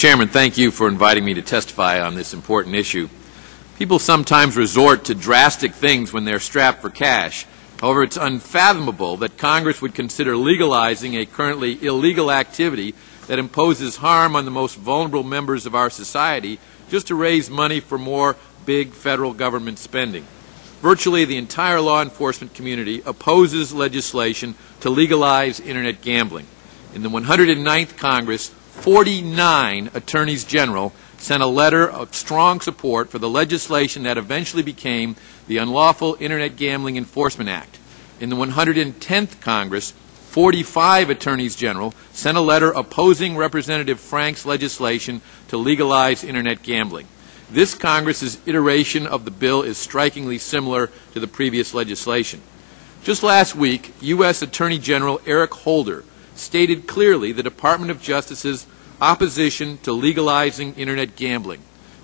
Chairman, thank you for inviting me to testify on this important issue. People sometimes resort to drastic things when they're strapped for cash. However, it's unfathomable that Congress would consider legalizing a currently illegal activity that imposes harm on the most vulnerable members of our society just to raise money for more big federal government spending. Virtually the entire law enforcement community opposes legislation to legalize Internet gambling. In the 109th Congress, 49 attorneys general sent a letter of strong support for the legislation that eventually became the Unlawful Internet Gambling Enforcement Act. In the 110th Congress, 45 attorneys general sent a letter opposing Representative Frank's legislation to legalize Internet gambling. This Congress's iteration of the bill is strikingly similar to the previous legislation. Just last week, U.S. Attorney General Eric Holder stated clearly the Department of Justice's opposition to legalizing Internet gambling.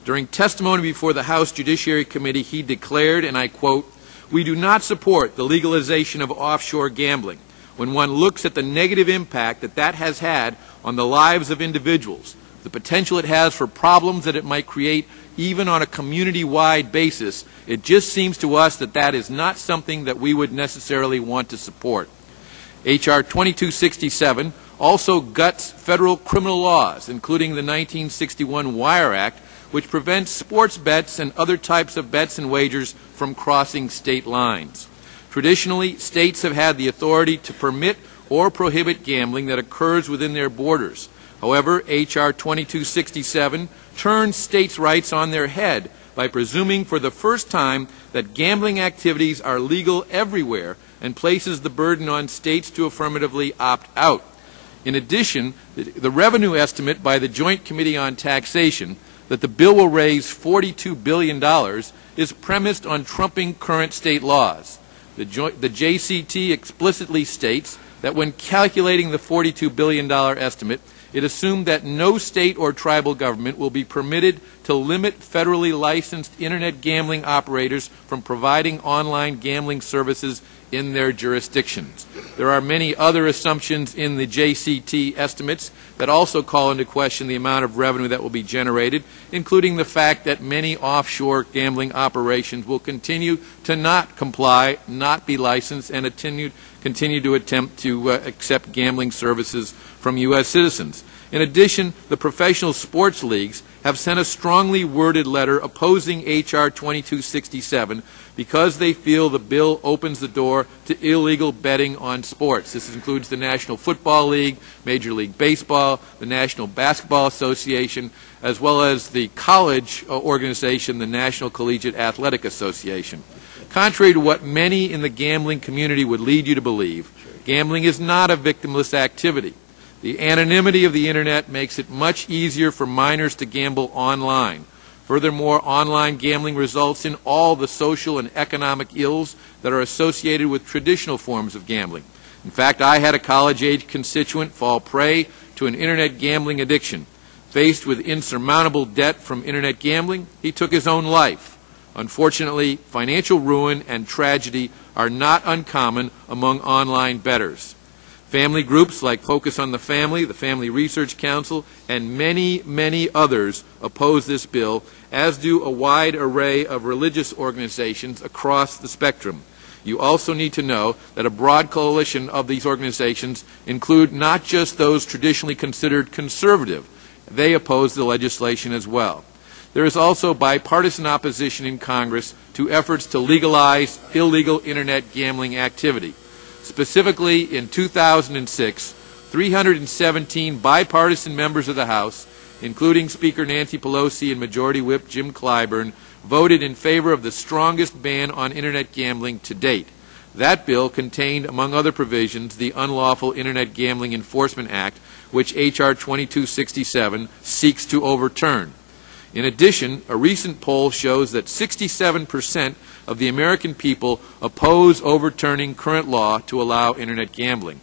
During testimony before the House Judiciary Committee, he declared, and I quote, "We do not support the legalization of offshore gambling. When one looks at the negative impact that has had on the lives of individuals, the potential it has for problems that it might create even on a community-wide basis, it just seems to us that is not something that we would necessarily want to support." H.R. 2267 also guts federal criminal laws, including the 1961 Wire Act, which prevents sports bets and other types of bets and wagers from crossing state lines. Traditionally, states have had the authority to permit or prohibit gambling that occurs within their borders. However, H.R. 2267 turns states' rights on their head by presuming for the first time that gambling activities are legal everywhere and places the burden on states to affirmatively opt out. In addition, the revenue estimate by the Joint Committee on Taxation that the bill will raise $42 billion is premised on trumping current state laws. The JCT explicitly states that when calculating the $42 billion estimate, it assumed that no state or tribal government will be permitted to limit federally licensed Internet gambling operators from providing online gambling services in their jurisdictions. There are many other assumptions in the JCT estimates that also call into question the amount of revenue that will be generated, including the fact that many offshore gambling operations will continue to not comply, not be licensed, and continue to attempt to accept gambling services from U.S. citizens. In addition, the professional sports leagues have sent a strongly worded letter opposing H.R. 2267 because they feel the bill opens the door to illegal betting on sports. This includes the National Football League, Major League Baseball, the National Basketball Association, as well as the college organization, the National Collegiate Athletic Association. Contrary to what many in the gambling community would lead you to believe, gambling is not a victimless activity. The anonymity of the Internet makes it much easier for minors to gamble online. Furthermore, online gambling results in all the social and economic ills that are associated with traditional forms of gambling. In fact, I had a college-age constituent fall prey to an Internet gambling addiction. Faced with insurmountable debt from Internet gambling, he took his own life. Unfortunately, financial ruin and tragedy are not uncommon among online bettors. Family groups like Focus on the Family Research Council, and many, many others oppose this bill, as do a wide array of religious organizations across the spectrum. You also need to know that a broad coalition of these organizations include not just those traditionally considered conservative. They oppose the legislation as well. There is also bipartisan opposition in Congress to efforts to legalize illegal Internet gambling activity. Specifically, in 2006, 317 bipartisan members of the House, including Speaker Nancy Pelosi and Majority Whip Jim Clyburn, voted in favor of the strongest ban on Internet gambling to date. That bill contained, among other provisions, the Unlawful Internet Gambling Enforcement Act, which H.R. 2267 seeks to overturn. In addition, a recent poll shows that 67% of the American people oppose overturning current law to allow Internet gambling.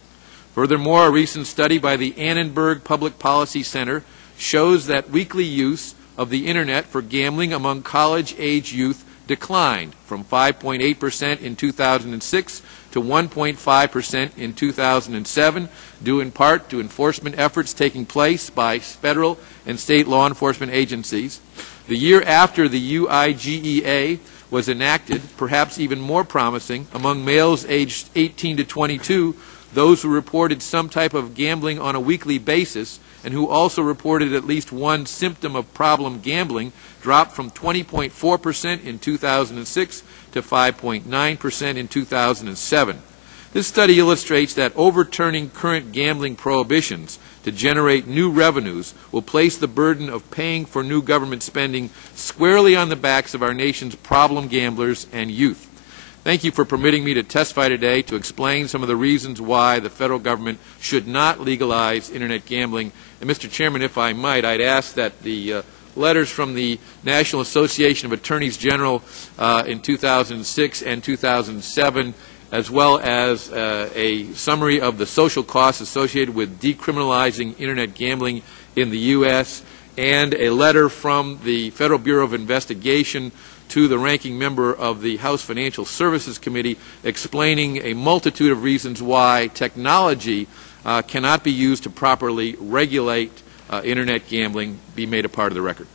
Furthermore, a recent study by the Annenberg Public Policy Center shows that weekly use of the Internet for gambling among college-age youth declined from 5.8% in 2006 to 1.5% in 2007, due in part to enforcement efforts taking place by federal and state law enforcement agencies. The year after the UIGEA was enacted, perhaps even more promising, among males aged 18 to 22, those who reported some type of gambling on a weekly basis and who also reported at least one symptom of problem gambling dropped from 20.4% in 2006 to 5.9% in 2007. This study illustrates that overturning current gambling prohibitions to generate new revenues will place the burden of paying for new government spending squarely on the backs of our nation's problem gamblers and youth. Thank you for permitting me to testify today to explain some of the reasons why the federal government should not legalize Internet gambling. And Mr. Chairman, if I might, I'd ask that the letters from the National Association of Attorneys General in 2006 and 2007, as well as a summary of the social costs associated with decriminalizing Internet gambling in the U.S., and a letter from the Federal Bureau of Investigation to the ranking member of the House Financial Services Committee, explaining a multitude of reasons why technology cannot be used to properly regulate Internet gambling, be made a part of the record.